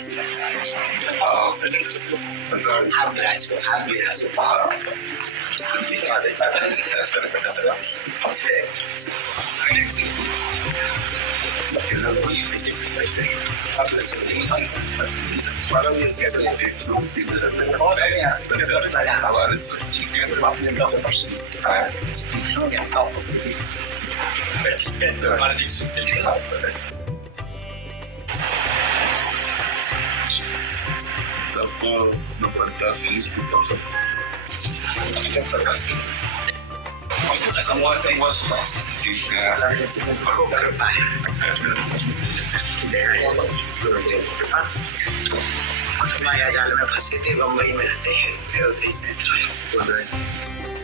हाथ मिलाजो, हाथ मिलाजो। सबको न पड़ता शीश की तरफ माया जाल में फंसे थे, बम्बई में रहते हैं।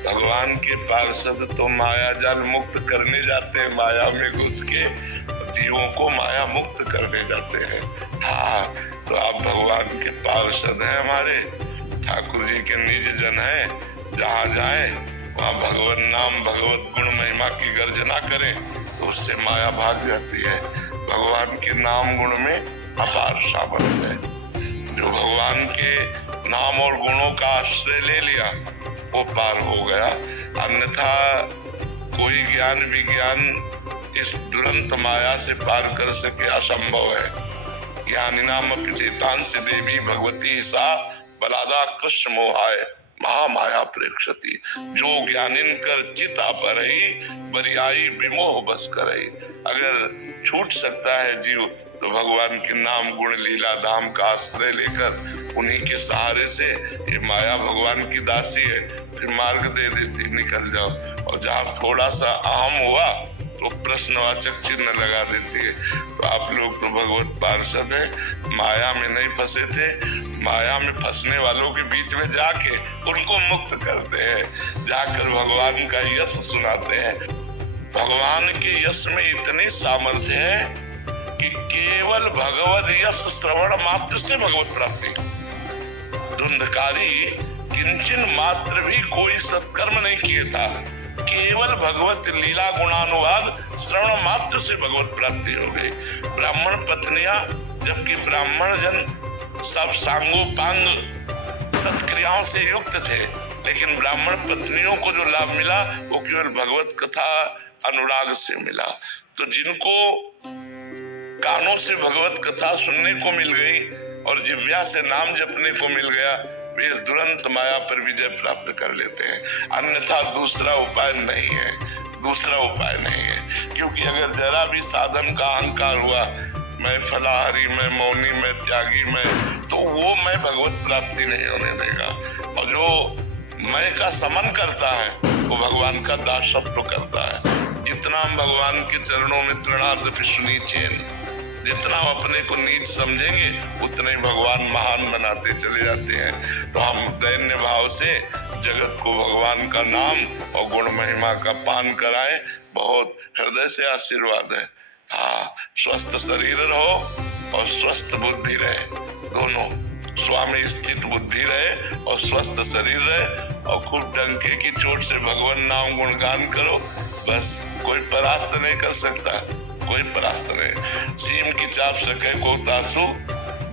भगवान के पार्षद तो माया जाल मुक्त करने जाते हैं, माया में घुस के जीवों को माया मुक्त करने जाते हैं। हाँ, तो आप भगवान के पार्षद हैं, हमारे ठाकुर जी के निज जन हैं। जहाँ जाए वहाँ भगवान नाम, भगवत गुण महिमा की गर्जना करें तो उससे माया भाग जाती है। भगवान के नाम गुण में अपार सामर्थ्य है। जो भगवान के नाम और गुणों का आश्रय ले लिया वो पार हो गया। अन्यथा कोई ज्ञान विज्ञान इस दुरंत माया से पार कर सके असंभव है। ज्ञानी नाम चेतांश देवी भगवती सा बलादा कृष्ण मोहाय महामाया प्रेक्षती। जो ज्ञानिन कर चिता पर ही बरियाई विमोह बस करई। अगर छूट सकता है जीव तो भगवान के नाम गुण लीला धाम का आश्रय लेकर उन्हीं के सहारे से, ये माया भगवान की दासी है, फिर मार्ग दे देती निकल जाओ। और जहाँ थोड़ा सा अहम हुआ तो प्रश्नवाचक चिन्ह लगा देती है। तो आप लोग तो भगवत पार्षद हैं, माया में नहीं फंसे थे। माया में फंसने वालों के बीच में जाके उनको मुक्त करते हैं, जाकर भगवान का यश सुनाते हैं। भगवान के यश में इतनी सामर्थ्य है कि केवल भगवत यश श्रवण मात्र से भगवत प्राप्ति। धुंधकारी किंचन मात्र भी कोई सत्कर्म नहीं किए था, केवल भगवत लीला गुणानुवाद श्रवण मात्र से भगवत प्राप्ति हो गई। ब्राह्मण पत्नियां, जबकि ब्राह्मण जन सब सांगोपांग सत्क्रियाओं से युक्त थे, लेकिन ब्राह्मण पत्नियों को जो लाभ मिला वो केवल भगवत कथा अनुराग से मिला। तो जिनको कानों से भगवत कथा सुनने को मिल गई और जिह्वा से नाम जपने को मिल गया, वे तुरंत माया पर विजय प्राप्त कर लेते हैं। अन्यथा दूसरा उपाय नहीं है, दूसरा उपाय नहीं है। क्योंकि अगर जरा भी साधन का अहंकार हुआ, मैं फलाहारी, मैं मौनी, मैं त्यागी, मैं, तो वो मैं भगवत प्राप्ति नहीं होने देगा। और जो मैं का समन करता है वो भगवान का दासत्व करता है। जितना हम भगवान के चरणों में तृणार्थ पिशुनी चेन, जितना हम अपने को नीच समझेंगे उतना ही भगवान महान बनाते चले जाते हैं। तो हम दैन्य भाव से जगत को भगवान का नाम और गुण महिमा का पान कराएं। बहुत हृदय से आशीर्वाद है। हाँ, स्वस्थ शरीर रहो और स्वस्थ बुद्धि रहे, दोनों स्वामी स्थित बुद्धि रहे और स्वस्थ शरीर रहे। और खूब डंके की चोट से भगवान नाम गुणगान करो, बस कोई परास्त नहीं कर सकता, कोई परास्त नहीं। सीम की चाप सके को तासु,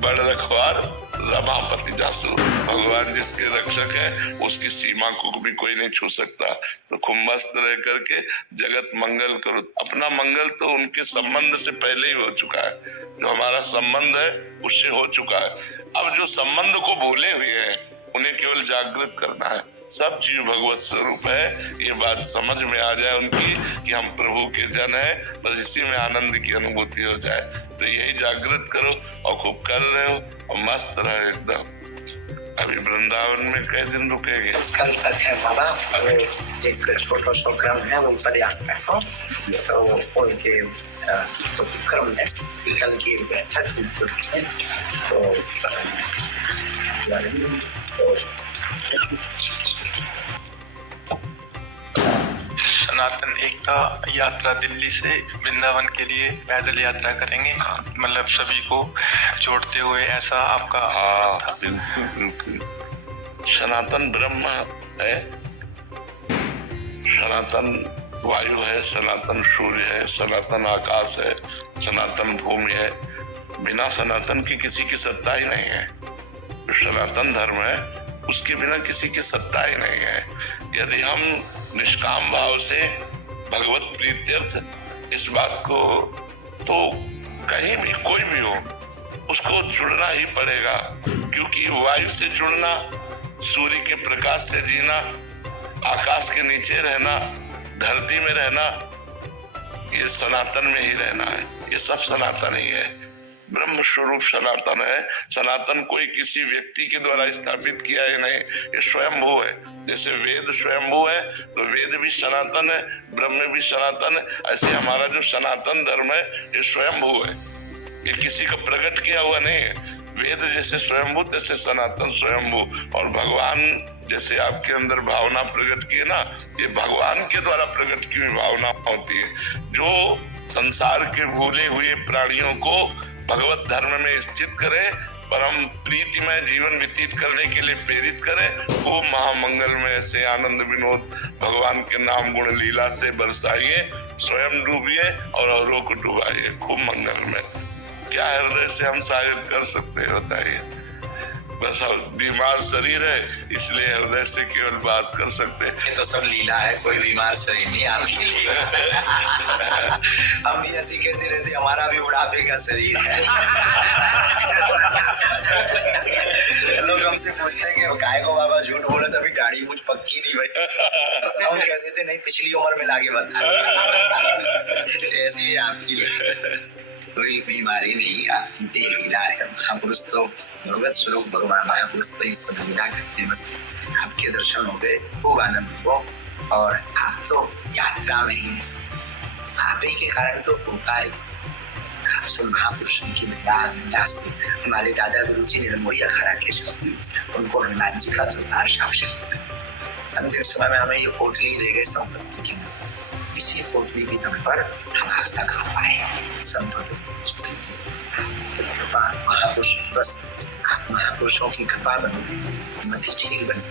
बड़ रखवार रमापति जासु। भगवान जिसके रक्षक है उसकी सीमा को भी कोई नहीं छू सकता। तो खूब मस्त रह करके जगत मंगल करो। अपना मंगल तो उनके संबंध से पहले ही हो चुका है, जो हमारा संबंध है उससे हो चुका है। अब जो संबंध को भूले हुए हैं उन्हें केवल जागृत करना है। सब जीव भगवत स्वरूप है, ये बात समझ में आ जाए उनकी कि हम प्रभु के जन हैं, बस इसी में आनंद की अनुभूति हो जाए। तो यही जागृत करो और खूब कर रहे हो और मस्त रहे एकदम। अभी वृंदावन में कई दिन रुकेंगे? कल तक है बाबा, एक छोटा सा क्रम है वो प्रयास में हो, तो उनके क्रम में कल की बैठक सनातन एकता यात्रा दिल्ली से वृंदावन के लिए पैदल यात्रा करेंगे, मतलब सभी को जोड़ते हुए, ऐसा आपका? हाँ, बिल्कुल बिल्कुल। सनातन ब्रह्म है, सनातन वायु है, सनातन सूर्य है, सनातन आकाश है, सनातन भूमि है। बिना सनातन की किसी की सत्ता ही नहीं है। जो सनातन धर्म है उसके बिना किसी की सत्ता ही नहीं है। यदि हम निष्काम भाव से भगवत प्रीत्यर्थ इस बात को, तो कहीं भी कोई भी हो उसको जुड़ना ही पड़ेगा, क्योंकि वायु से जुड़ना, सूर्य के प्रकाश से जीना, आकाश के नीचे रहना, धरती में रहना, ये सनातन में ही रहना है। ये सब सनातन ही है। ब्रह्म स्वरूप सनातन है। सनातन कोई किसी व्यक्ति के द्वारा स्थापित किया ही नहीं, ये स्वयंभू है। जैसे वेद स्वयंभू है तो वेद भी सनातन है, ब्रह्म भी सनातन है। ऐसे हमारा जो सनातन धर्म है ये स्वयंभू है, ये किसी का प्रकट किया हुआ नहीं है। वेद जैसे स्वयंभू तैसे सनातन स्वयंभू। और भगवान जैसे आपके अंदर भावना प्रकट की है ना, ये भगवान के द्वारा प्रकट की हुई भावना होती है, जो संसार के भूले हुए प्राणियों को भगवत धर्म में स्थित करे, परम प्रीतिमय जीवन व्यतीत करने के लिए प्रेरित करे। वो महामंगल में ऐसे आनंद विनोद भगवान के नाम गुण लीला से बरसाइए, स्वयं डूबिए और औरों को डुबाइए खूब मंगल में। क्या हृदय से हम शायद कर सकते हैं बताइए? बस बीमार शरीर है इसलिए हृदय से केवल बात कर सकते हैं। ये तो सब लीला है, कोई बीमार शरीर नहीं आपके लिए। हम भी ऐसी कहते रहते हमारा भी बुढ़ापे का शरीर है। लोग हमसे पूछते हैं कि काय को बाबा झूठ बोले, तभी दाढ़ी मुझ पक्की नहीं भाई। हम कह देते नहीं, पिछली उम्र में लाके बता। ऐसी है आपकी कोई बीमारी नहीं, आपकी लीला है। महापुरुष तो भगवत स्वरूप भगवान महापुरुष तो ये सब लीला करते। बस आपके दर्शन हो गए, खूब आनंद हुआ। और आप तो यात्रा में ही, आप ही के कारण तो पुकारे। आप सब महापुरुषों की दया से हमारे दादा गुरु जी ने मोहिया खड़ा के शब्द, उनको हनुमान जी का दरबार साक्षात। अंतिम समय में हमें ये पोटली दे गए संपत्ति की। इसी पोटली की दम पर हम आप तक आ पाए। संतों कृपा महापुरुष, बस आप महापुरुषों की कृपा बनी, मति ठीक बनी।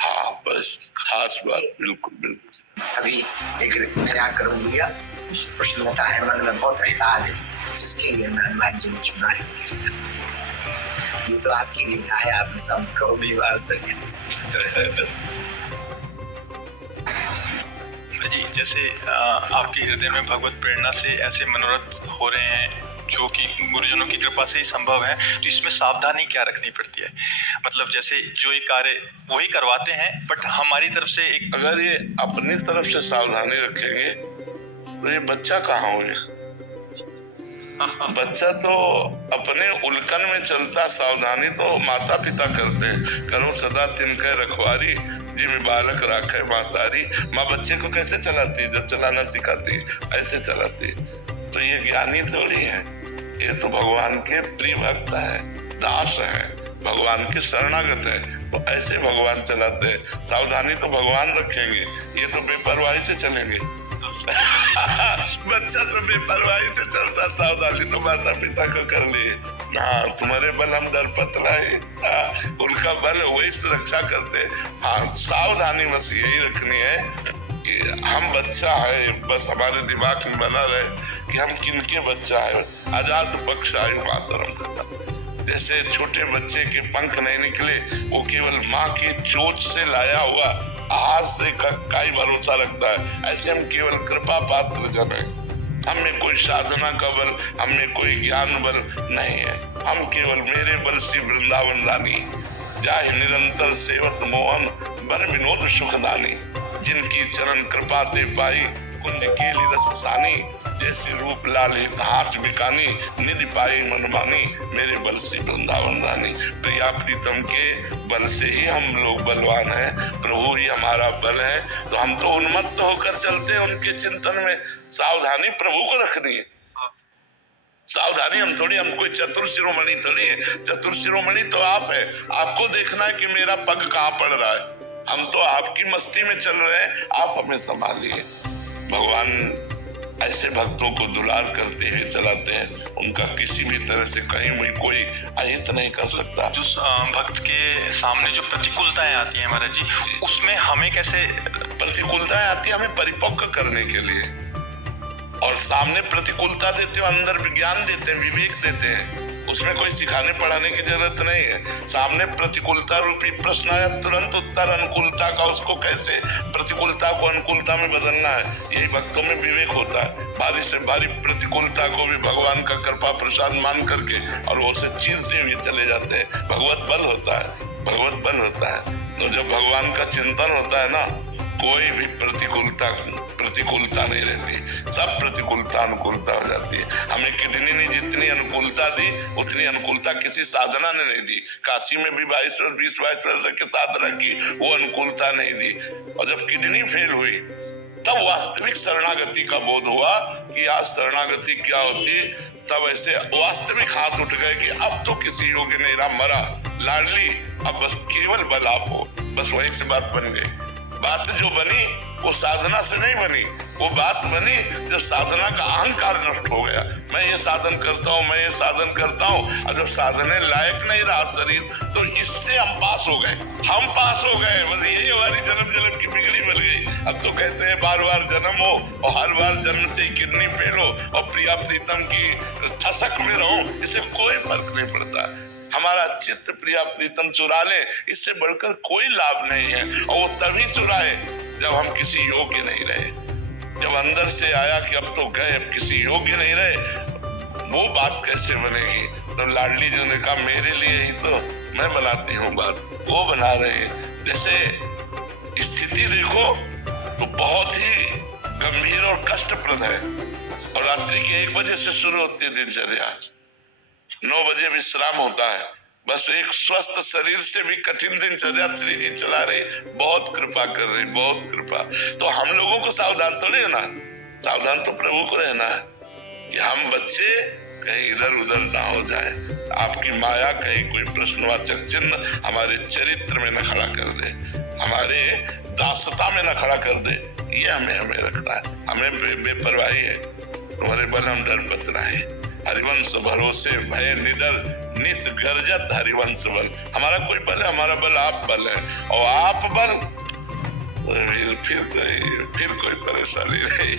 हाँ बस खास बात, बिल्कुल बिल्कुल। अभी एक नया कर्म लिया, प्रसन्नता है मन में, बहुत आह्लाद है, जिसके लिए हनुमान जी ने चुना है। ये तो आपकी लीला है, आपने सबको बीमार सके। जी, जैसे आपके हृदय में भगवत प्रेरणा से ऐसे मनोरथ हो रहे हैं जो कि गुरुजनों की कृपा से ही संभव है, तो इसमें सावधानी क्या रखनी पड़ती है? मतलब जैसे जो ये कार्य वही करवाते हैं, बट हमारी तरफ से एक, अगर ये अपनी तरफ से सावधानी रखेंगे तो ये बच्चा कहाँ होगा? बच्चा तो अपने उल्कन में चलता, सावधानी तो माता पिता करते हैं। करो सदा तिनके रखवारी, जिम बालक राखे मातारी। माँ बच्चे को कैसे चलाती है? जब चलाना सिखाती है ऐसे चलाती है। तो ये ज्ञानी थोड़ी है, ये तो भगवान के प्रिय भक्त है, दास है, भगवान के शरणागत है, तो ऐसे भगवान चलाते हैं। सावधानी तो भगवान रखेंगे, ये तो बेपरवाही से चलेंगे। बच्चा तो बेपरवाही से चलता, सावधानी तो माता पिता को कर लिए। हाँ, तुम्हारे बल हम दर पतलाए, उनका बल वही सुरक्षा करते। हाँ, सावधानी बस यही रखनी है कि हम बच्चा है, बस हमारे दिमाग में बना रहे कि हम किनके बच्चा है। आजाद पक्ष आयु मातरम करता। जैसे छोटे बच्चे के पंख नहीं निकले, वो केवल माँ की चोट से लाया हुआ आहार से का ही भरोसा रखता है, ऐसे हम केवल कृपा पात्र जन है। हमें कोई साधना का बल, हमें कोई ज्ञान बल नहीं है। हम केवल मेरे बल से वृंदावन रानी, जाहि निरंतर सेवत मोहन, बन विनोद सुखदानी। जिनकी चरण कृपा ते पाई, कुंज केली रस सानी। जैसे रूप लालित हाथ बिकानी, निधि पाई मनमानी। मेरे बल से वृंदावन रानी। प्रिया प्रीतम के बल से ही हम लोग बलवान हैं, प्रभु ही हमारा बल है। तो हम तो उन्मत्त होकर चलते हैं उनके चिंतन में। सावधानी प्रभु को रखनी है। सावधानी हम थोड़ी, हम कोई चतुर शिरोमणि थोड़ी है। चतुर शिरोमणि तो आप है, आपको देखना है कि मेरा पग कहाँ पड़ रहा है। हम तो आपकी मस्ती में चल रहे हैं, आप हमें संभालिए। भगवान ऐसे भक्तों को दुलार करते हुए चलाते हैं, उनका किसी भी तरह से कहीं भी कोई अहित नहीं कर सकता। जो भक्त के सामने जो प्रतिकूलताएं आती हैं महाराज जी, उसमें हमें कैसे? प्रतिकूलताएं आती है हमें परिपक्व करने के लिए, और सामने प्रतिकूलता देते हो, अंदर विज्ञान देते हैं, विवेक देते हैं। उसमें कोई सिखाने पढ़ाने की जरूरत नहीं है। सामने प्रतिकूलता रूपी प्रश्न आया, तुरंत उत्तर अनुकूलता का, उसको कैसे प्रतिकूलता को अनुकूलता में बदलना है, यही भक्तों में विवेक होता है। भारी से भारी प्रतिकूलता को भी भगवान का कृपा प्रसाद मान करके और वो उसे चीरते हुए चले जाते हैं। भगवत बल होता है, भगवत बल होता है। तो जब भगवान का चिंतन होता है ना, कोई भी प्रतिकूलता नहीं रहती, सब प्रतिकूलता अनुकूलता हो जाती है। हमें किडनी ने जितनी अनुकूलता दी उतनी अनुकूलता किसी साधना ने नहीं दी। काशी में भी 20 वर्ष की साधना की, वो अनुकूलता नहीं दी। और जब किडनी फेल हुई तब वास्तविक शरणागति का बोध हुआ कि आज शरणागति क्या होती। तब ऐसे वास्तविक हाथ उठ गए कि अब तो किसी योगी नहीं रहा, मरा लाडली, अब बस केवल बल आप हो। बस वहीं से बात बन गई। बात जो बनी वो साधना से नहीं बनी, वो बात बनी जब साधना का अहंकार नष्ट हो गया। मैं ये साधन करता हूँ, मैं ये साधन करता हूँ, और जब साधने लायक नहीं रहा शरीर, तो इससे हम पास हो गए, हम पास हो गए। बस यही हमारी जन्म जन्म की बिगड़ी बन गई। अब तो कहते हैं बार बार जन्म हो और हर बार जन्म से किडनी फेल हो और प्रिया प्रीतम की ठसक में रहो, इससे कोई फर्क नहीं पड़ता। हमारा चित्त प्रिया प्रीतम चुरा ले, इससे बढ़कर कोई लाभ नहीं है। और वो तभी चुराए जब हम किसी योग्य नहीं रहे, जब अंदर से आया कि अब तो गए, अब किसी योग्य नहीं रहे। वो बात कैसे बनेगी? तो लाडली जी ने कहा मेरे लिए ही तो मैं बनाती हूँ बात, वो बना रहे हैं। जैसे स्थिति देखो तो बहुत ही गंभीर और कष्टप्रद है। और रात्रि के 1 बजे से शुरू होती है दिनचर्या, 9 बजे विश्राम होता है। बस एक स्वस्थ शरीर से भी कठिन दिनचर्या श्री जी चला रहे, बहुत कृपा कर रहे, बहुत कृपा। तो हम लोगों को सावधान थोड़ी रहना, सावधान तो प्रभु को रहना है कि हम बच्चे कहीं इधर उधर ना हो जाए। आपकी माया कहीं कोई प्रश्नवाचक चिन्ह हमारे चरित्र में न खड़ा कर दे, हमारे दासता में न खड़ा कर दे। ये हमें रखना है। हमें बेपरवाही है, तुम्हारे बल हम डरपत नहीं। हरिवंश भरोसे भय निडर नित गर्जत हरिवंश बल। हमारा कोई बल है, हमारा बल आप बल है। और आप बल फिर कोई परेशानी नहीं,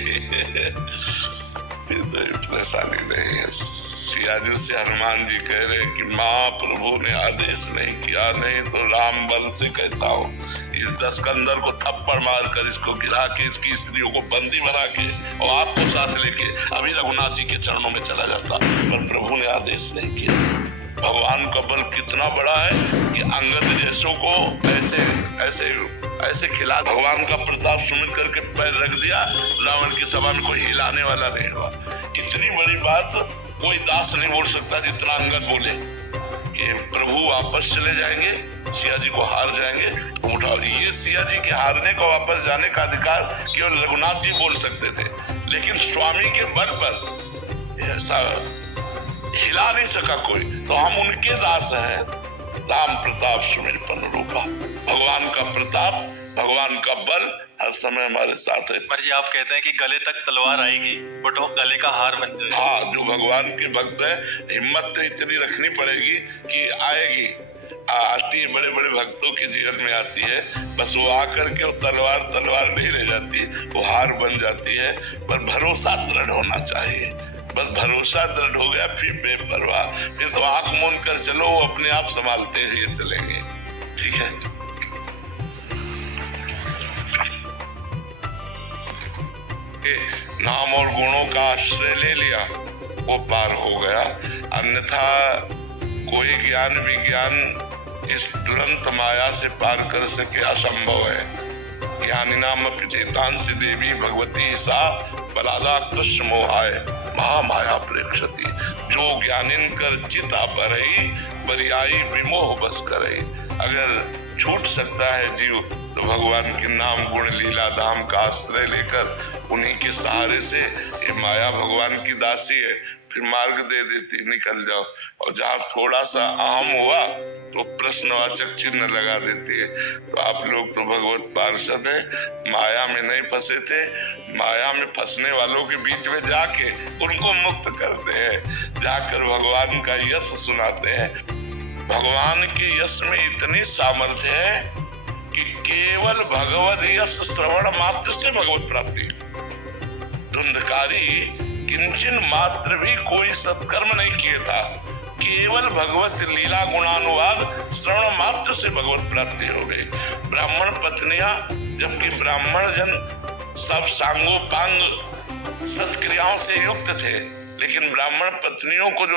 फिर कोई परेशानी नहीं है। सियाजी से हनुमान जी कह रहे कि माँ प्रभु ने आदेश नहीं किया, नहीं तो राम बल से कहता हूँ इस 10 कंदर को थप्पड़ मार कर इसको गिरा के इसकी स्त्रियों को बंदी बना के और आपको साथ लेके अभी रघुनाथ जी के चरणों में चला जाता, पर प्रभु ने आदेश नहीं किया। भगवान का बल कितना बड़ा है कि अंगद जैसों को ऐसे ऐसे ऐसे खिला, भगवान का प्रताप सुमित करके पैर रख दिया, रावण की सभा में कोई हिलाने वाला नहीं हुआ। इतनी बड़ी बात कोई दास नहीं बोल सकता जितना अंगद बोले कि प्रभु वापस चले जाएंगे, सिया जी को हार जाएंगे। उठाओ, ये सिया जी के हारने को वापस जाने का अधिकार केवल रघुनाथ जी बोल सकते थे, लेकिन स्वामी के बल पर ऐसा हिला नहीं सका कोई। तो हम उनके दास हैं। राम प्रताप सुमिरपन रूपा, भगवान का प्रताप, भगवान का बल हर समय हमारे साथ है। जी आप कहते हैं कि गले तक तलवार आएगी बट वो गले का हार बन जाएगा। हाँ, जो भगवान के भक्त है, हिम्मत तो इतनी रखनी पड़ेगी कि आएगी, आती है, बड़े बड़े भक्तों के जीवन में आती है। बस वो आकर के वो तलवार नहीं रह जाती, वो हार बन जाती है। पर भरोसा दृढ़ होना चाहिए। बस भरोसा दृढ़ हो गया, फिर बेपरवाह, फिर तो आंख मूंद कर चलो, वो अपने आप संभालते हुए चलेंगे। ठीक है, नाम और गुणों का आश्रय ले लिया, वो पार हो गया। अन्यथा कोई ज्ञान विज्ञान इस दुरंत माया से पार कर सके असंभव है। ज्ञानिनाम चेतांसी देवी भगवती सा बलादा कृष्ण मोहाय महामाया प्रेक्षति। जो ज्ञानिन कर चिता बरई बरियाई विमोह बस करई। अगर छूट सकता है जीव तो भगवान के नाम गुण लीला धाम का आश्रय लेकर उन्हीं के सहारे से, ये माया भगवान की दासी है, फिर मार्ग दे देती, निकल जाओ। और जहाँ थोड़ा सा अहम हुआ तो प्रश्नवाचक चिन्ह लगा देती है। तो आप लोग तो भगवत पार्षद है, माया में नहीं फंसे थे, माया में फंसने वालों के बीच में जाके उनको मुक्त करते हैं, जाकर भगवान का यश सुनाते हैं। भगवान के यश में इतनी सामर्थ्य है कि केवल भगवत यश श्रवण मात्र से भगवत प्राप्ति। धुंधकारी किंचन मात्र भी कोई सत्कर्म नहीं किया था, केवल भगवत लीला गुणानुवाद श्रवण मात्र से भगवत प्राप्ति हो गई। ब्राह्मण पत्नियां, जबकि ब्राह्मण जन सब सांगोपांग सत्क्रियाओं से युक्त थे, लेकिन ब्राह्मण पत्नियों को जो